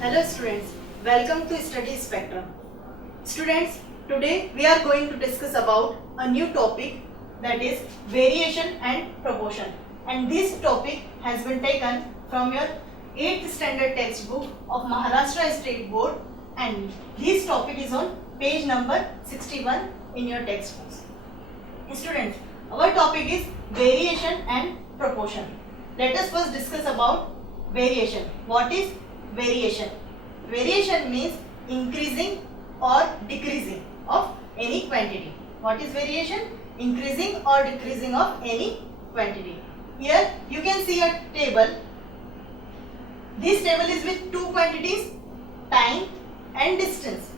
Hello students, welcome to Study Spectrum. Students, today we are going to discuss about a new topic, that is variation and proportion, and this topic has been taken from your 8th standard textbook of Maharashtra State Board, and this topic is on page number 61 in your textbooks. Students, our topic is variation and proportion. Let us first discuss about variation. What is variation? Variation means increasing or decreasing of any quantity. What is variation? Increasing or decreasing of any quantity. Here you can see a table. This table is with two quantities, time and distance.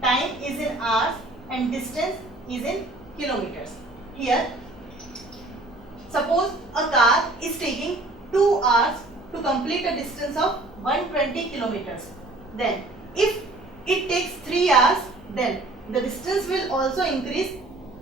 Time is in hours and distance is in kilometers. Here, suppose a car is taking 2 hours to complete a distance of 120 kilometers. Then, if it takes 3 hours, then the distance will also increase.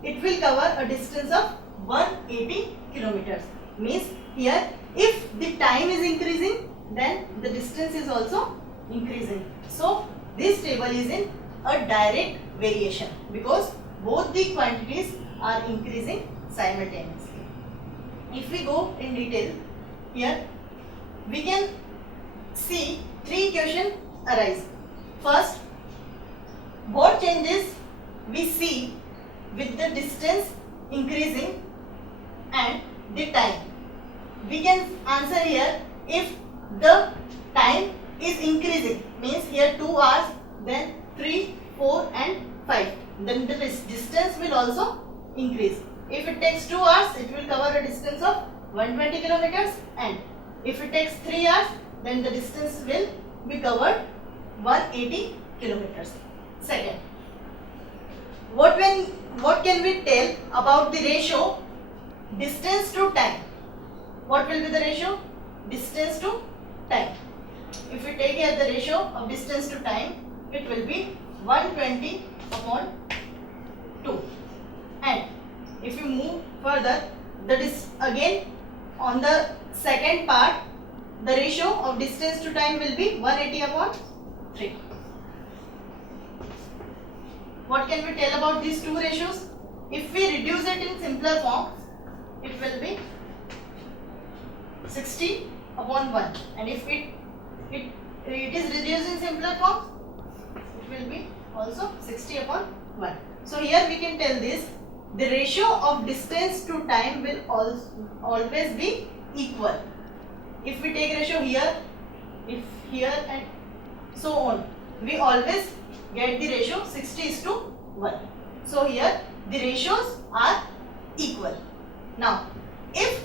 It will cover a distance of 180 kilometers. Means here, if the time is increasing, then the distance is also increasing. So, this table is in a direct variation because both the quantities are increasing simultaneously. If we go in detail, here we can see three questions arise. First, what changes we see with the distance increasing and the time? We can answer here if the time is increasing, means here 2 hours, then 3, 4 and 5. Then the distance will also increase. If it takes 2 hours, it will cover a distance of 120 kilometers, and if it takes 3 hours, then the distance will be covered 180 kilometers. Second, what can we tell about the ratio distance to time? What will be the ratio? Distance to time. If we take here the ratio of distance to time, it will be 120 upon 2. And if you move further, that is again on the second part, the ratio of distance to time will be 180 upon 3. What can we tell about these two ratios? If we reduce it in simpler form, it will be 60 upon 1. And if it is reduced in simpler form, it will be also 60 upon 1. So here we can tell this, the ratio of distance to time will always be equal. If we take ratio here, if here and so on, we always get the ratio 60:1. So here the ratios are equal. Now, if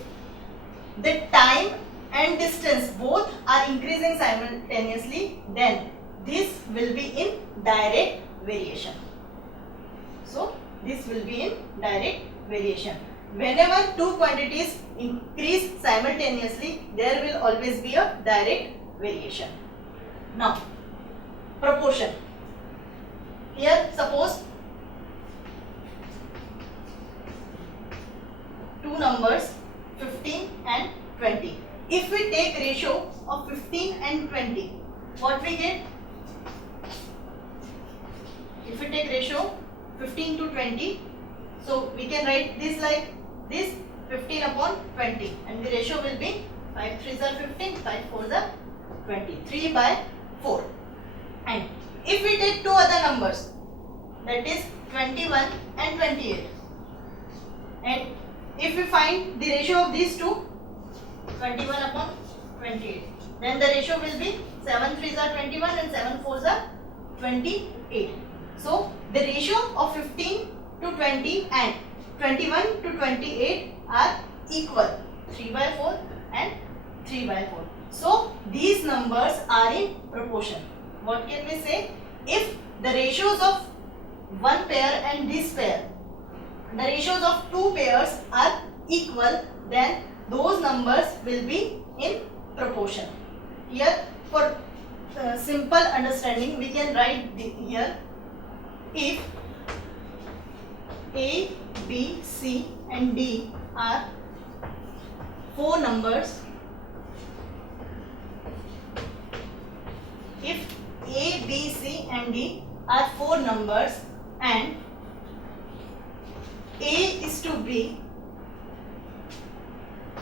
the time and distance both are increasing simultaneously, then this will be in direct variation. So, this will be in direct variation. Whenever two quantities increase simultaneously, there will always be a direct variation. Now, proportion. Here, suppose two numbers 15 and 20. If we take ratio of 15 and 20, what we get? If we take ratio 15 to 20, so we can write this like this, 15 upon 20, and the ratio will be 5 3s are 15, 5 4s are 20, 3 by 4. And if we take two other numbers, that is 21 and 28, and if we find the ratio of these two, 21 upon 28, then the ratio will be 7 3s are 21 and 7 4s are 28. So, the ratio of 15 to 20 and 21 to 28 are equal, 3 by 4 and 3 by 4. So, these numbers are in proportion. What can we say? If the ratios of one pair and this pair, the ratios of two pairs are equal, then those numbers will be in proportion. Here, for simple understanding, we can write here, if A, B, C and D are 4 numbers if A, B, C and D are 4 numbers and A is to B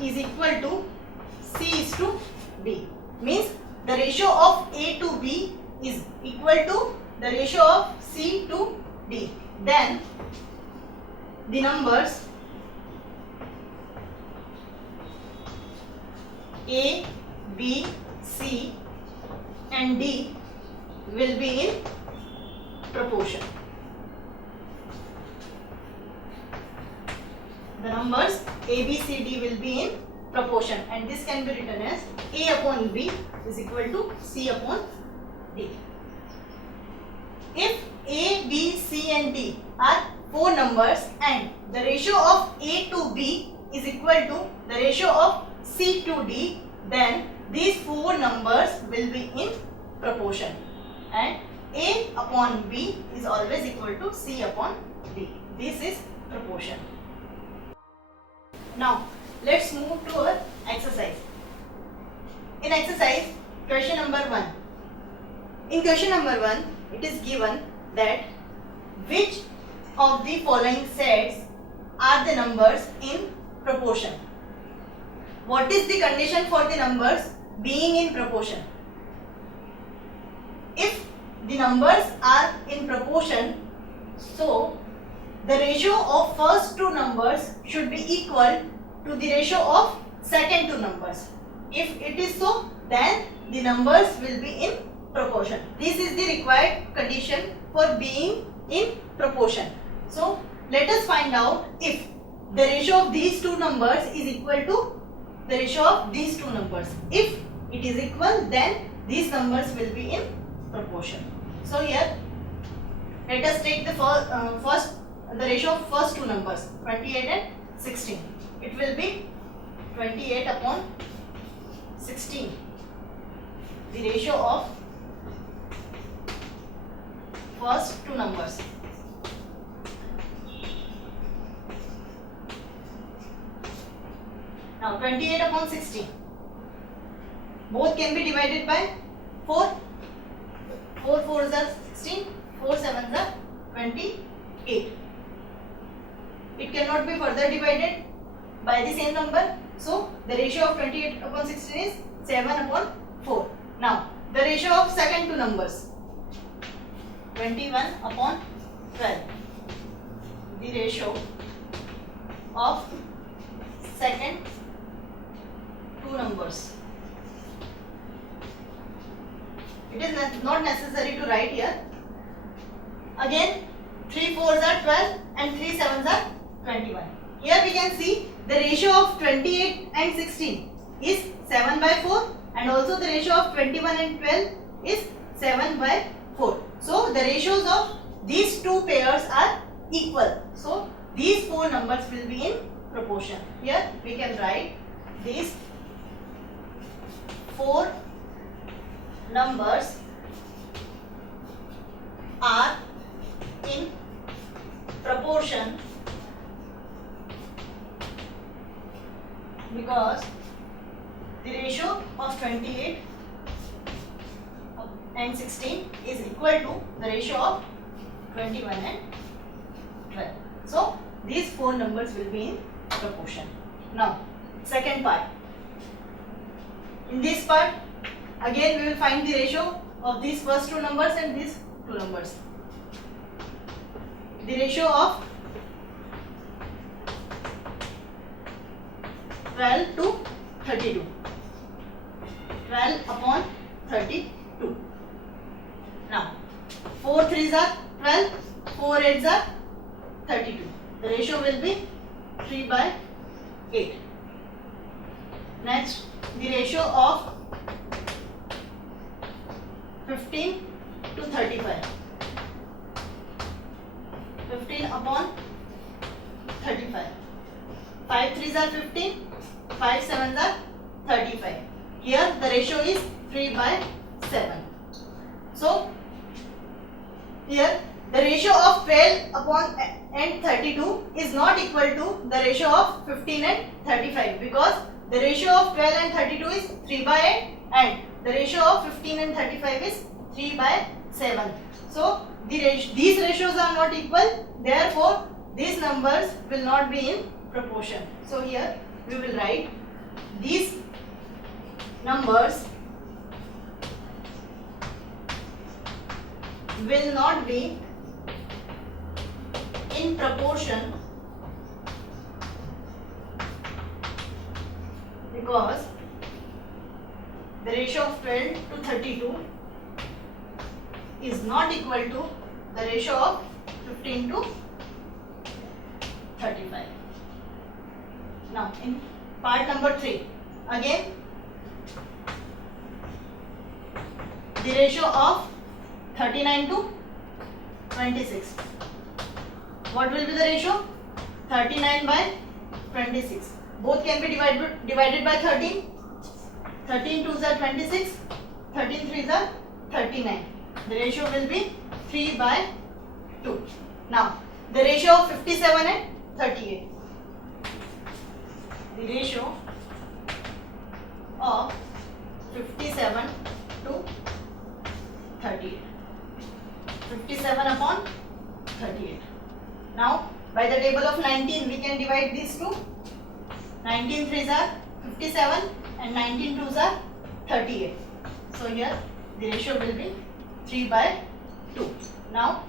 is equal to C is to D, means the ratio of A to B is equal to the ratio of C to D, then the numbers A, B, C and D will be in proportion. The numbers A, B, C, D will be in proportion, and this can be written as A upon B is equal to C upon D. If A, B, C and D are 4 numbers and the ratio of A to B is equal to the ratio of C to D, then these 4 numbers will be in proportion, and A upon B is always equal to C upon D. This is proportion. Now let's move to our exercise. In exercise question number 1. In question number 1, it is given that which of the following sets are the numbers in proportion. What is the condition for the numbers being in proportion? If the numbers are in proportion, so the ratio of first 2 numbers should be equal to the ratio of second 2 numbers. If it is so, then the numbers will be in proportion. This is the required condition for being in proportion. So let us find out if the ratio of these 2 numbers is equal to the ratio of these 2 numbers. If it is equal, then these numbers will be in proportion. So here let us take the the ratio of first 2 numbers, 28 and 16. It will be 28 upon 16. The ratio of first 2 numbers. Now 28 upon 16. Both can be divided by 4. 4 4s are 16, 4 7s are 28. It cannot be further divided by the same number. So the ratio of 28 upon 16 is 7 upon 4. Now the ratio of second 2 numbers, 21 upon 12. The ratio of second 2 numbers. It is not necessary to write here. Again 3 4s are 12 and 3 7s are 21. Here we can see the ratio of 28 and 16 is 7 by 4, and also the ratio of 21 and 12 is 7 by 4. So the ratios of these 2 pairs are equal. So these 4 numbers will be in proportion. Here we can write these 4 numbers are in proportion because the ratio of 28 and 16 is equal to the ratio of 21 and 12. So these 4 numbers will be in proportion. Now second part. In this part, again we will find the ratio of these first 2 numbers and these 2 numbers. The ratio of 12 to 32. 12 upon 32. Now 4 3s are 12, 4 8s are 32. The ratio will be 3 by 8. Next, the ratio of 15 to 35. 15 upon 35. 5 3s are 15, 5 7s are 35. Here the ratio is 3 by 7. So here the ratio of 12 upon and 32 is not equal to the ratio of 15 and 35, because the ratio of 12 and 32 is 3 by 8 and the ratio of 15 and 35 is 3 by 7. So these ratios are not equal, therefore these numbers will not be in proportion. So here we will write these numbers will not be in proportion because the ratio of 12 to 32 is not equal to the ratio of 15 to 35. Now in part number 3, again the ratio of 39 to 26. What will be the ratio? 39 by 26. Both can be divided by 13. 13 2s are 26. 13 3s are 39. The ratio will be 3 by 2. Now the ratio of 57 and 38. The ratio of 57 to 38. 57 upon 38. Now by the table of 19 we can divide these two. 19 3s are 57 and 19 2s are 38. So here the ratio will be 3 by 2. Now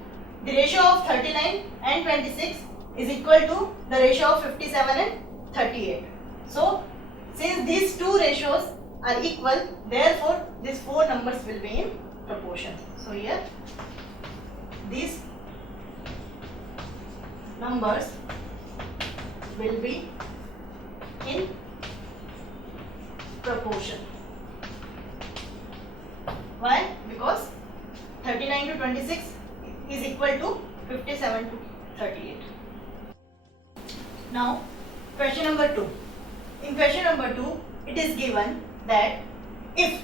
the ratio of 39 and 26 is equal to the ratio of 57 and 38. So since these two ratios are equal, therefore these four numbers will be in proportion. So here these numbers will be in proportion. Why? Because 39 to 26 is equal to 57 to 38. Now question number 2. In question number 2 it is given that if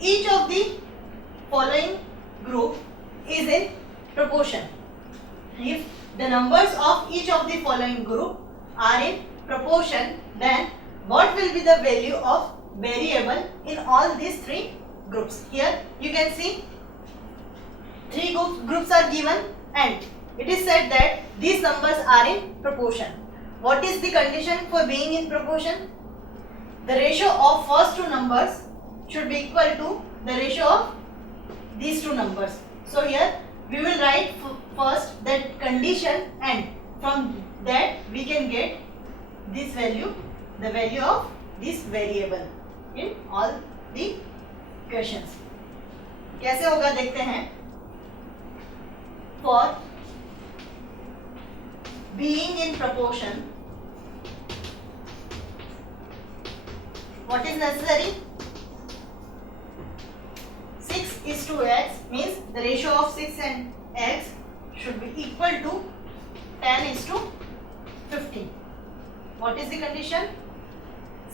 each of the following group is in proportion, if the numbers of each of the following group are in proportion, then what will be the value of variable in all these three groups? Here you can see three groups are given and it is said that these numbers are in proportion. What is the condition for being in proportion? The ratio of first two numbers should be equal to the ratio of these two numbers. So here we will write first that condition and from that we can get this value, the value of this variable in all the questions. कैसे होगा देखते हैं. For being in proportion, what is necessary? 6:x means the ratio of 6 and x should be equal to 10:15. What is the condition?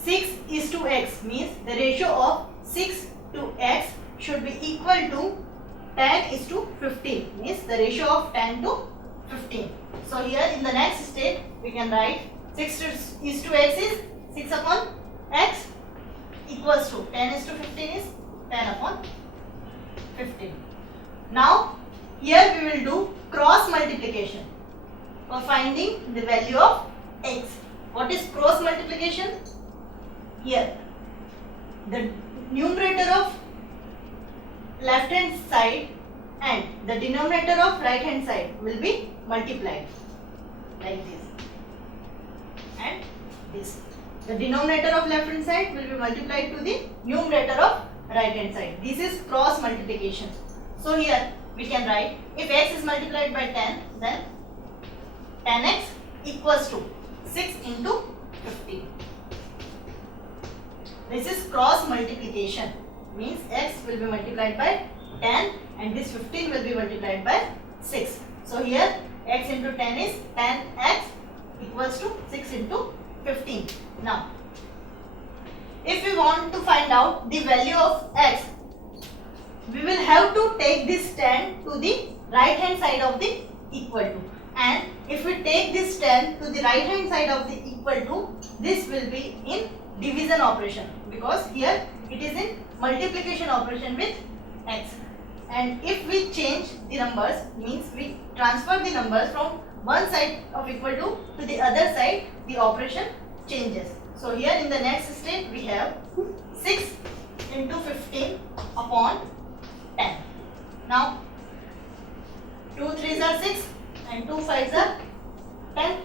6:x means the ratio of 6 to x should be equal to 10:15, means the ratio of 10 to 15. So here in the next step we can write 6:x is 6 upon x equals to 10:15 is 10 upon 15. Now here we will do cross multiplication for finding the value of x. What is cross multiplication? Here the numerator of left hand side and the denominator of right hand side will be multiplied like this and this. The denominator of left hand side will be multiplied to the numerator of right hand side. This is cross multiplication. So here we can write if x is multiplied by 10, then 10x equals to 6 into 15. This is cross multiplication, means x will be multiplied by 10 and this 15 will be multiplied by 6. So here x into 10 is 10x equals to 6 into 15. Now if we want to find out the value of x, we will have to take this 10 to the right hand side of the equal to, and if we take this 10 to the right hand side of the equal to, this will be in division operation because here it is in multiplication operation with x. And if we change the numbers, means we transfer the numbers from one side of equal to the other side, the operation changes. So here in the next step we have 6 into 15 upon 10. Now 2 3s are 6 and 2 5s are 10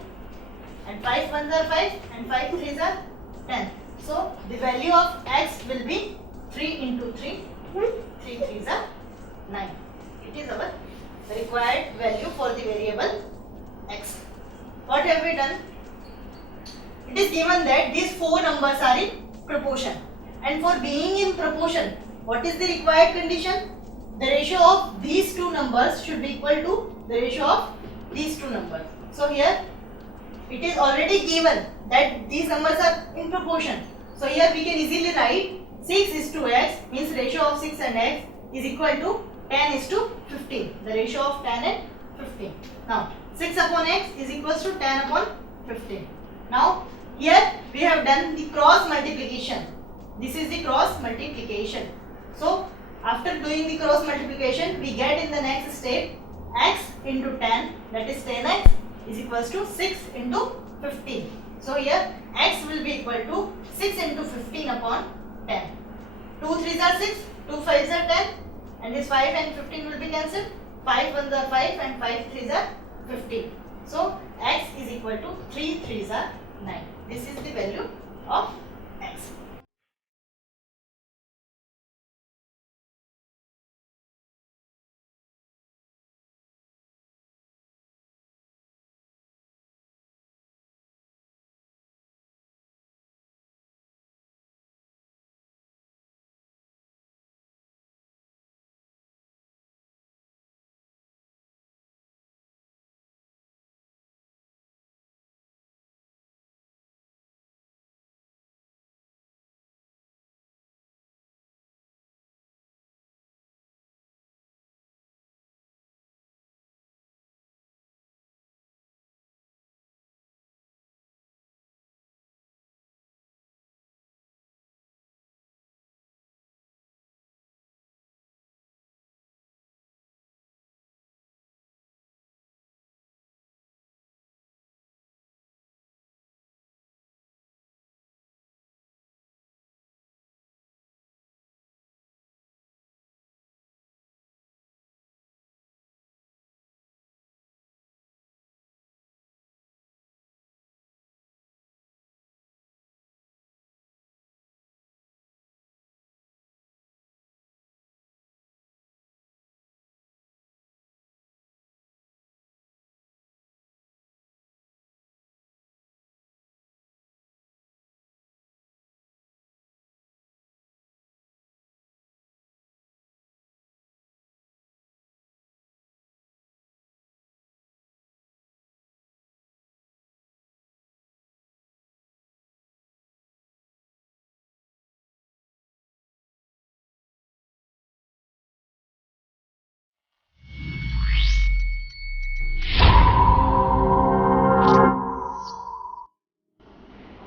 and 5 1s are 5 and 5 3s are 10. So the value of x will be 3 into 3, 3 3s are 9. It is our required value for the variable x. What have we done? It is given that these four numbers are in proportion, and for being in proportion, what is the required condition? The ratio of these two numbers should be equal to the ratio of these two numbers. So here it is already given that these numbers are in proportion. So here we can easily write 6 is to x, means ratio of 6 and x is equal to 10 is to 15, the ratio of 10 and 15. Now 6 upon x is equals to 10 upon 15. Now here we have done the cross multiplication. This is the cross multiplication. So after doing the cross multiplication, we get in the next step x into 10, that is 10x is equals to 6 into 15. So here x will be equal to 6 into 15 upon 10. 2 3s are 6, 2 5s are 10, and this 5 and 15 will be cancelled. 5 1s are 5 and 5 3s are 15. So x is equal to 3 3s are 9. This is the value of x.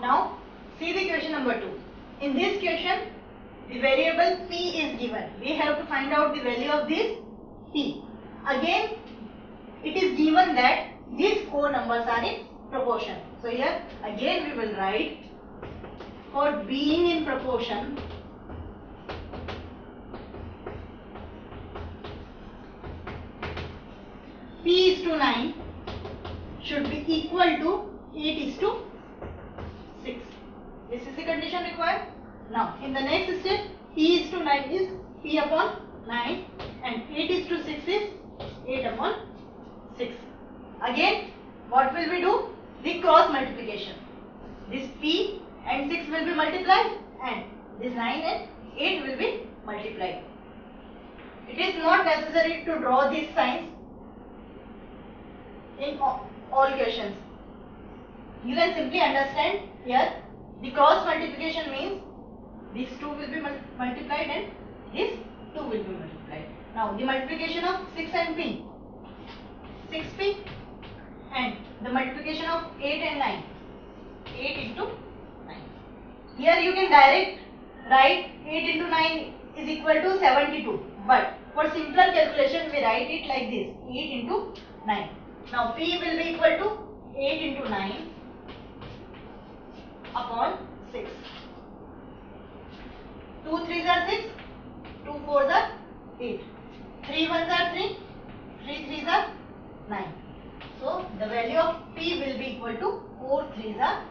Now see the question number 2. In this question, the variable p is given. We have to find out the value of this p. Again, it is given that these four numbers are in proportion. So here again we will write, for being in proportion, p is to 9 should be equal to 8 is to 6. This is the condition required. Now in the next step, p is to 9 is p upon 9 and 8 is to 6 is 8 upon 6. Again, what will we do? The cross multiplication. This p and 6 will be multiplied and this 9 and 8 will be multiplied. It is not necessary to draw these signs in all questions. You can simply understand here the cross multiplication means these two will be multiplied and this 2 will be multiplied. Now the multiplication of 6 and p, 6p, and the multiplication of 8 and 9, 8 into 9. Here you can direct write 8 into 9 is equal to 72, but for simpler calculation we write it like this, 8 into 9. Now P will be equal to 8 into 9 upon 6. 2 3s are 6, 2 4s are 8, 3 1s are 3, 3 3s are 9. So the value of P will be equal to 4 3s are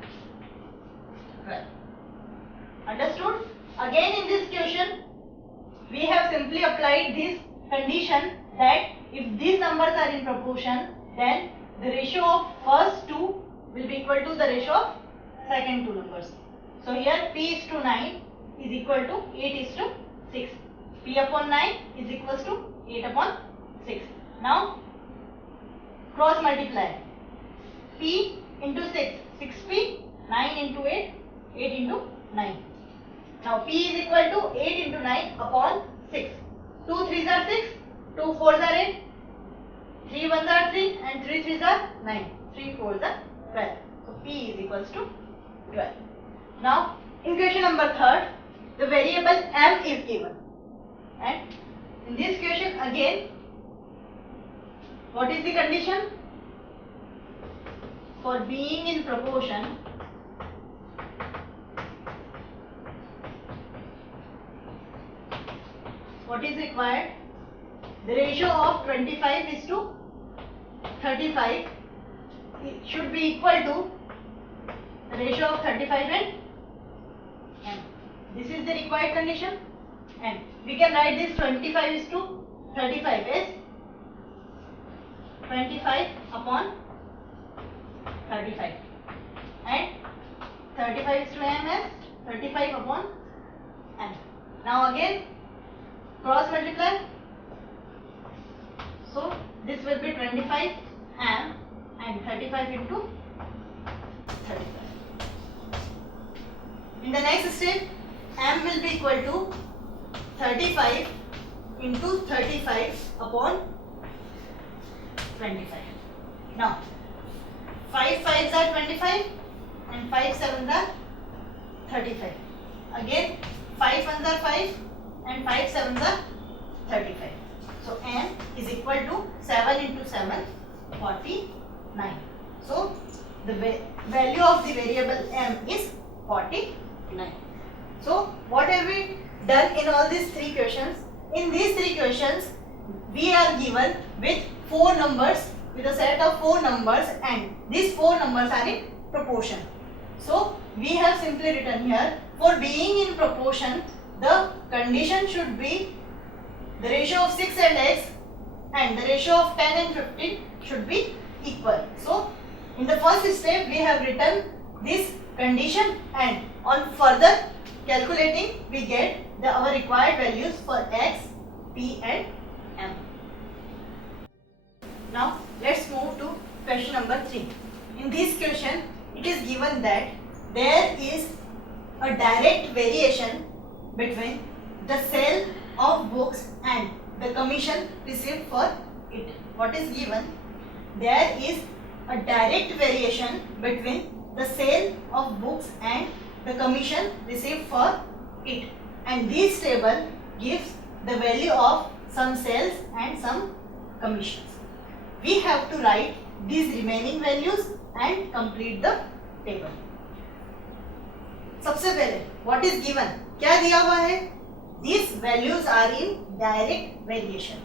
12. Understood? Again in this question we have simply applied this condition that if these numbers are in proportion, then the ratio of first two will be equal to the ratio of second two numbers. So here P is to 9 is equal to 8 is to 6. P upon 9 is equals to 8 upon 6. Now cross multiply. P into 6, 6P, 9 into 8, 8 into 9. Now P is equal to 8 into 9 upon 6. 2 3s are 6, 2 4s are 8, 3 1s are 3 and 3 3s are 9, 3 4s are 12. So P is equals to 12. Now in question number 3rd, the variable M is given, and in this question again what is the condition? For being in proportion, what is required? The ratio of 25 is to 35 it should be equal to the ratio of 35 and M. This is the required condition, and we can write this 25 is to 35 as 25 upon 35 and 35 is to M as 35 upon M. Now again cross multiply. So this will be 25 M and 35 into 35. In the next step, M will be equal to 35 into 35 upon 25. Now 5 5s are 25 and 5 7s are 35. Again 5 1s are 5 and 5 7s are 35. So M is equal to 7 into 7, 49. So the value of the variable M is 49. So what have we done in all these three questions? In these three questions we are given with four numbers, with a set of four numbers, and these four numbers are in proportion. So we have simply written here, for being in proportion the condition should be the ratio of 6 and x and the ratio of 10 and 15 should be equal. So in the first step we have written this condition, and on further calculating we get our required values for x, p and m. Now let's move to question number 3. In this question it is given that there is a direct variation between the sale of books and the commission received for it. What is given? There is a direct variation between the sale of books and the commission received for it, and this table gives the value of some sales and some commissions. We have to write these remaining values and complete the table. सबसे पहले what is given, क्या दिया हुआ है? These values are in direct variation.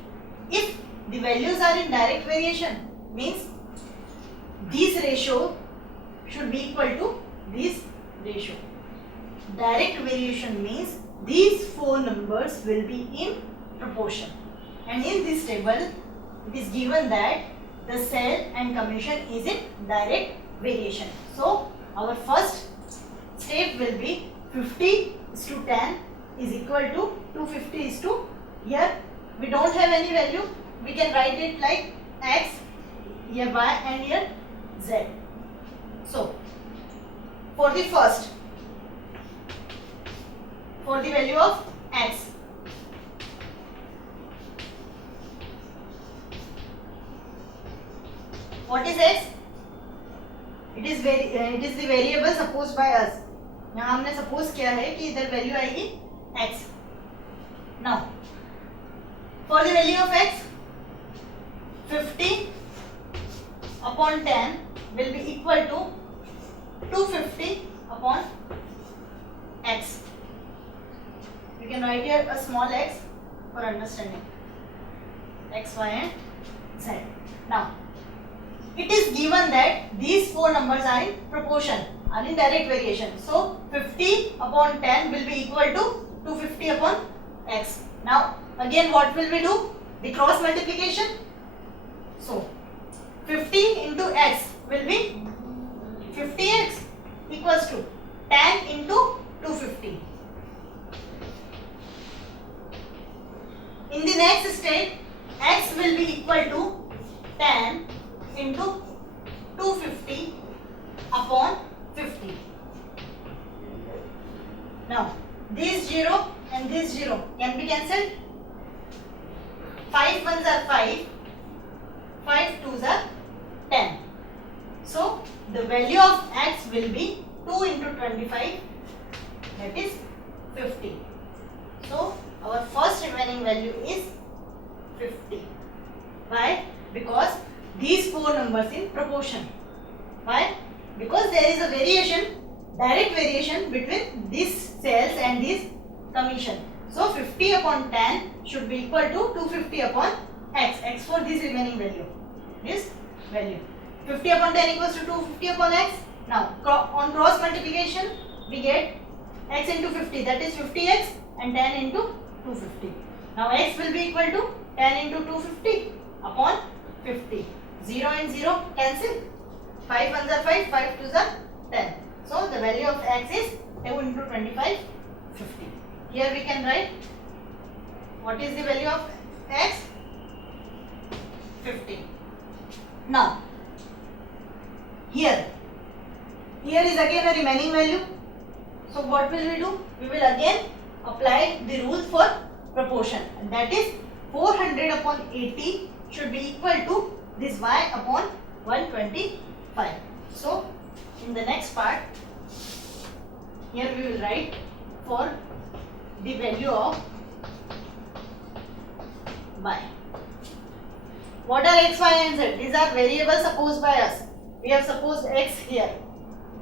If the values are in direct variation, means this ratio should be equal to this ratio. Direct variation means these four numbers will be in proportion, and in this table it is given that the sale and commission is in direct variation. So our first step will be 50 is to 10 is equal to 250 is to, here we don't have any value, we can write it like x, here y and here z. So for the first, for the value of x, what is x? It is the variable supposed by us. यहाँ हमने suppose किया है कि इधर value आएगी x. Now, for the value of x, 50 upon 10 will be equal to 250 upon x. You can write here a small x for understanding. X, y and z. Now, it is given that these four numbers are in proportion, are in direct variation. So, 50 upon 10 will be equal to 250 upon x. Now, again what will we do? The cross multiplication. So, 50 into x will be 50x equals to 10 into 250. In the next step, x will be equal to 10 into 250 upon 50. Now, this 0 and this 0 can be cancelled. 5 ones are 5, 5 twos are 10. So, the value of x will be 2 into 25, that is 50. So, our first remaining value is 50. Why? Because these four numbers in proportion. Why? Because there is a variation, direct variation between these cells and this commission. So 50 upon 10 should be equal to 250 upon x. X for this remaining value. This value. 50 upon 10 equals to 250 upon x. Now on cross multiplication we get x into 50, that is 50x, and 10 into 250. Now x will be equal to 10 into 250 upon 50. 0 and 0 cancel. 5 ones are 5, 5 twos are 10. So the value of x is 2 into 25, 50. Here we can write what is the value of x? 50. Now here is again a remaining value. So what will we do? We will again apply the rule for proportion, and that is 400 upon 80 should be equal to this y upon 125. So in the next part, here we will write for the value of y. What are x, y and z? These are variables supposed by us. We have supposed x here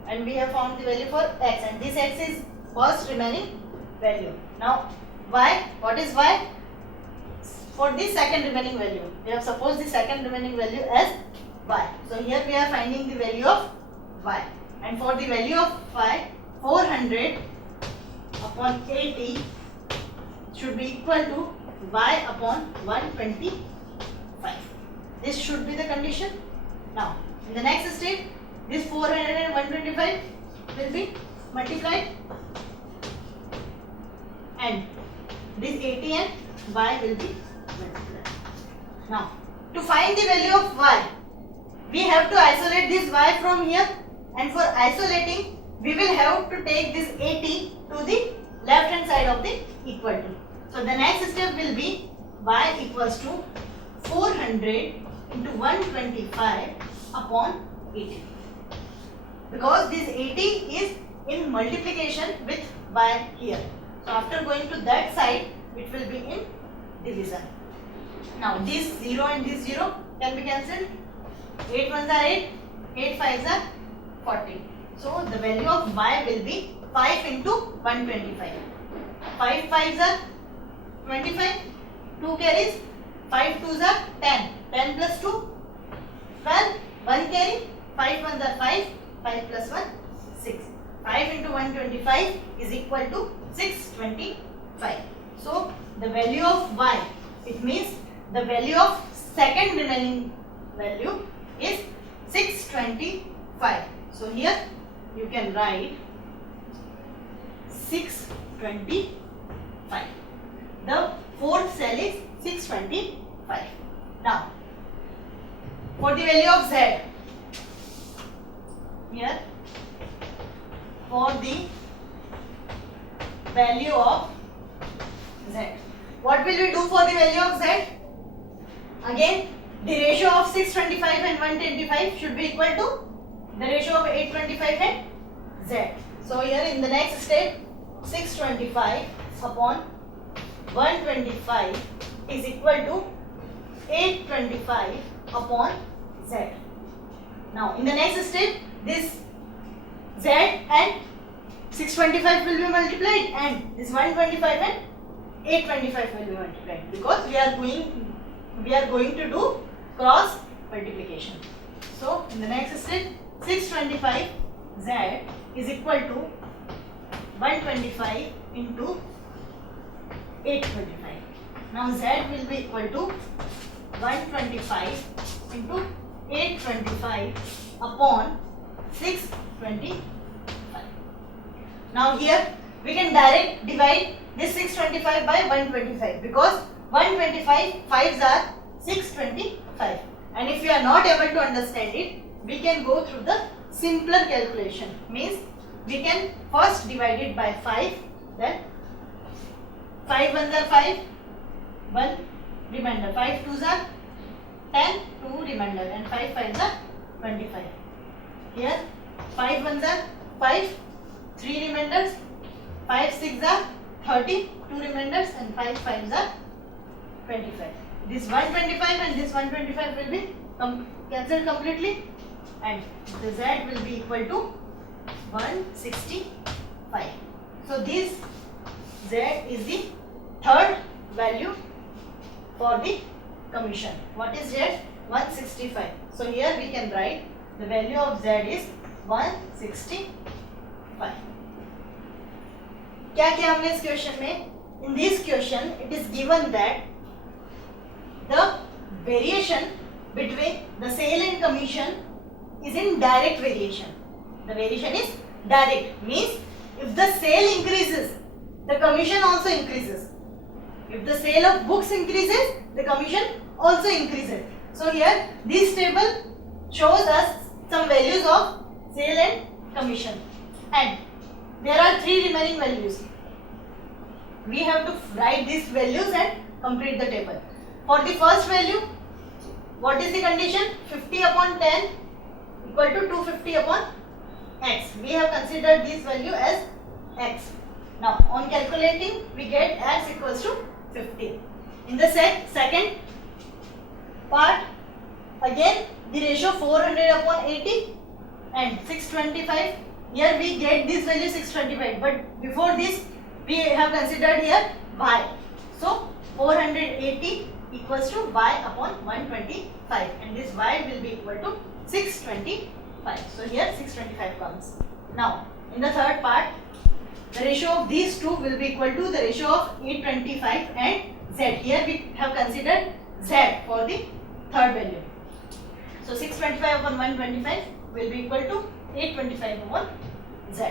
and we have found the value for x, and this x is first remaining value. Now y, what is y? For this second remaining value, we have supposed the second remaining value as y. So here we are finding the value of y, and for the value of y, 400 upon 80 should be equal to y upon 125. This should be the condition. Now in the next step, this 400 and 125 will be multiplied, and this 80 and y will be multiplied. Now to find the value of y, we have to isolate this y from here, and for isolating we will have to take this 80 to the left hand side of the equation. So the next step will be y equals to 400 into 125 upon 80, because this 80 is in multiplication with y here. So after going to that side, it will be in division. Now this 0 and this 0 can be cancelled. 8 ones are 8, 8 fives are 40. So the value of y will be 5 into 125. 5 fives are 25, 2 carries, 5 twos are 10, 10 plus 2, 12, 1 carry, 5 ones are 5, 5 plus 1, 6. 5 into 125 is equal to 625. So the value of y, it means the value of second remaining value is 625. So here you can write 625. The fourth cell is 625. Now for the value of z, here for the value of z, what will we do for the value of z? Again the ratio of 625 and 125 should be equal to the ratio of 825 and z. So here in the next step, 625 upon 125 is equal to 825 upon Z. Now in the next step, this Z and 625 will be multiplied and this 125 and 825 will be multiplied, because we are going to do cross multiplication. So in the next step, 625 Z is equal to 125 into 825. Now Z will be equal to 125 into 825 upon 625. Now here we can direct divide this 625 by 125, because 125 5s are 625, and if you are not able to understand it, we can go through the simpler calculation. Means we can first divide it by 5, then 5 ones are 5, 1 remainder, 5 twos are 10, 2 remainder, and 5 fives are 25. Here 5 ones are 5, 3 remainders, 5 six are 30, 2 remainders, and 5 fives are 25. This 125 and this 125 will be cancelled completely, and the Z will be equal to 165. So this Z is the third value for the commission. What is Z? 165. So here we can write the value of Z is 165. क्या किया हमने इस question में? In this question it is given that the variation between the sale and commission is in direct variation. The variation is direct, means if the sale increases, the commission also increases. If the sale of books increases, the commission also increases. So here this table shows us some values of sale and commission, and there are 3 remaining values. We have to write these values and complete the table. For the first value, what is the condition? 50 upon 10 equal to 250 upon x. We have considered this value as x. Now on calculating, we get x equals to 50. In the second part, again the ratio 400 upon 80 and 625. Here we get this value 625, but before this we have considered here y. So 480 equals to y upon 125, and this y will be equal to 625. So here 625 comes. Now in the third part, the ratio of these two will be equal to the ratio of 825 and z. Here we have considered z for the third value. So 625 upon 125 will be equal to 825 upon z.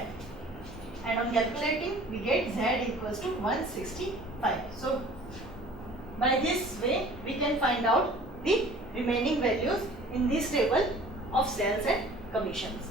And on calculating, we get z equals to 165. So by this way we can find out the remaining values in this table of sales and commissions.